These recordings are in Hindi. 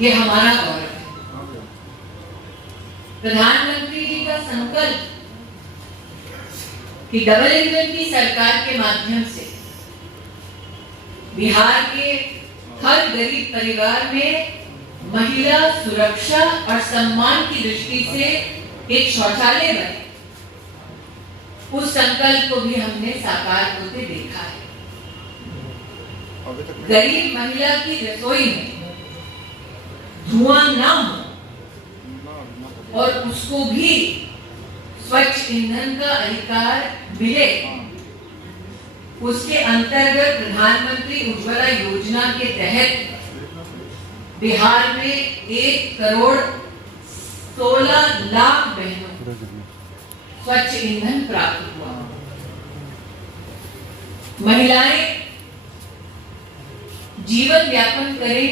ये हमारा गौरव है। प्रधानमंत्री जी का संकल्प कि डबल इंजन की सरकार के माध्यम से बिहार के हर गरीब परिवार में महिला सुरक्षा और सम्मान की दृष्टि से एक शौचालय बने, उस संकल्प को भी हमने साकार होते देखा है। गरीब महिला की रसोई में धुआं ना हो और उसको भी स्वच्छ ईंधन का अधिकार मिले, उसके अंतर्गत प्रधानमंत्री उज्ज्वला योजना के तहत बिहार में 1 करोड़ 16 लाख बहनों को स्वच्छ ईंधन प्राप्त हुआ। महिलाएं जीवन यापन करें,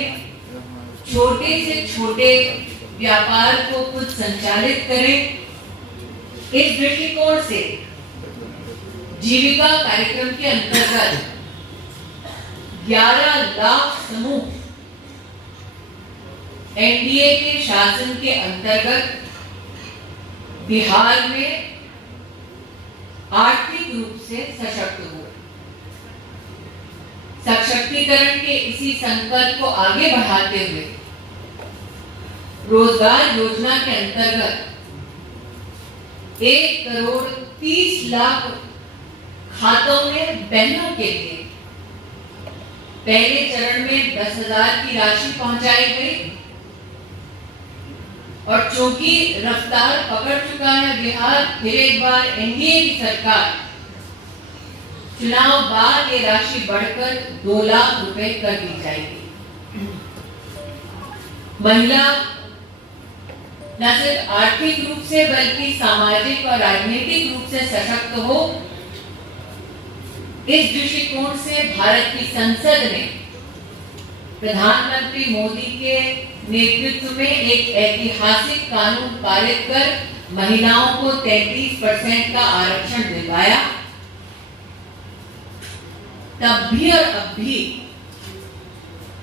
छोटे से छोटे व्यापार को खुद संचालित करें, इस दृष्टिकोण से जीविका कार्यक्रम के अंतर्गत 11 लाख समूह एनडीए के शासन के अंतर्गत बिहार में आर्थिक रूप से सशक्त हुए। सशक्तिकरण के इसी संकल्प को आगे बढ़ाते हुए रोजगार योजना के अंतर्गत 1 करोड़ 30 लाख खातों में बहनों के लिए पहले चरण में 10,000 की राशि पहुंचाई गई और चूंकि रफ्तार पकड़ चुका है बिहार, फिर एक बार एनडीए की सरकार चुनाव बाद ये राशि बढ़कर 2 लाख रुपए कर दी जाएगी। महिला न सिर्फ आर्थिक रूप से बल्कि सामाजिक और राजनीतिक रूप से सशक्त हो, इस दृष्टिकोण से भारत की संसद ने प्रधानमंत्री मोदी के नेतृत्व में एक ऐतिहासिक कानून पारित कर महिलाओं को 33% का आरक्षण दिलवाया। तब भी और अब भी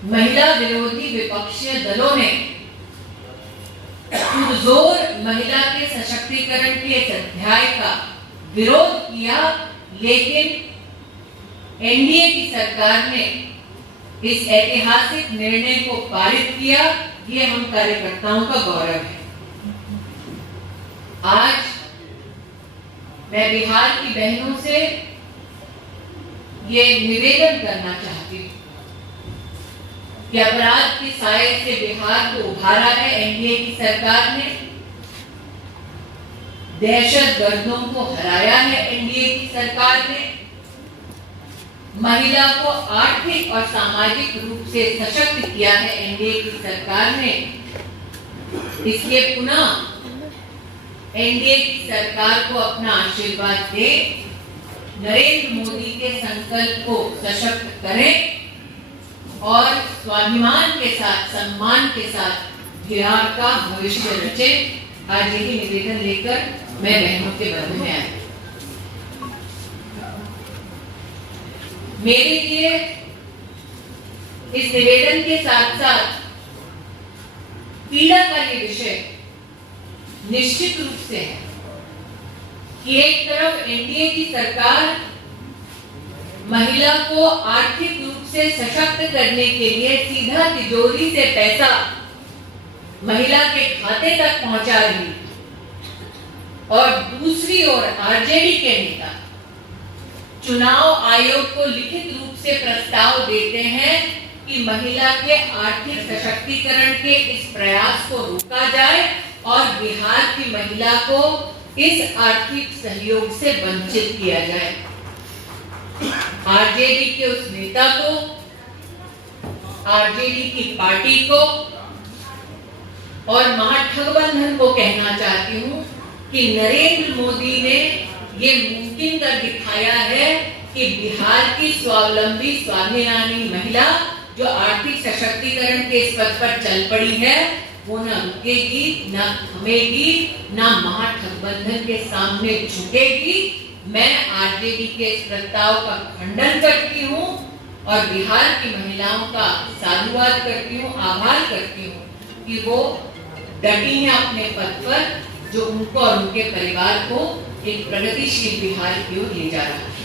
महिला विरोधी विपक्षी दलों ने पुरजोर महिला के सशक्तिकरण के इस अध्याय का विरोध किया, लेकिन एनडीए की सरकार ने इस ऐतिहासिक निर्णय को पारित किया। ये हम कार्यकर्ताओं का गौरव है। आज मैं बिहार की बहनों से ये निवेदन करना चाहती हूँ कि अपराध के साए से बिहार को उभारा है एनडीए की सरकार ने, दहशतगर्दों को हराया है एनडीए की सरकार ने, महिला को आर्थिक और सामाजिक रूप से सशक्त किया है एनडीए की सरकार ने। इसलिए पुनः एनडीए की सरकार को अपना आशीर्वाद दे, नरेंद्र मोदी के संकल्प को सशक्त करें और स्वाभिमान के साथ, सम्मान के साथ बिहार का भविष्य रचे। आज यही निवेदन लेकर मैं बहनों के बंधु में आई। मेरे लिए इस निवेदन के साथ साथ पीड़ा का ये विषय निश्चित रूप से है कि एक तरफ एनडीए की सरकार महिला को आर्थिक रूप से सशक्त करने के लिए सीधा तिजोरी से पैसा महिला के खाते तक पहुंचा रही, और दूसरी ओर आरजेडी के नेता चुनाव आयोग को लिखित रूप से प्रस्ताव देते हैं कि महिला के आर्थिक सशक्तिकरण के इस प्रयास को रोका जाए और बिहार की महिला को इस आर्थिक सहयोग से वंचित किया जाए। आरजेडी के उस नेता को, आरजेडी की पार्टी को और महागठबंधन को कहना चाहती हूँ कि नरेंद्र मोदी ने ये मुमकिन कर दिखाया है कि बिहार की स्वावलंबी स्वाभिमानी महिला जो आर्थिक सशक्तिकरण के इस पथ पर चल पड़ी है, वो न रुकेगी, न थमेगी, न महागठबंधन के सामने झुकेगी। मैं आरजेडी के इस प्रस्ताव का खंडन करती हूँ और बिहार की महिलाओं का साधुवाद करती हूँ, आभार करती हूँ कि वो डटी हैं अपने पद पर, जो उनको और उनके परिवार को एक प्रगतिशील बिहार की ओर ले जा रहा है।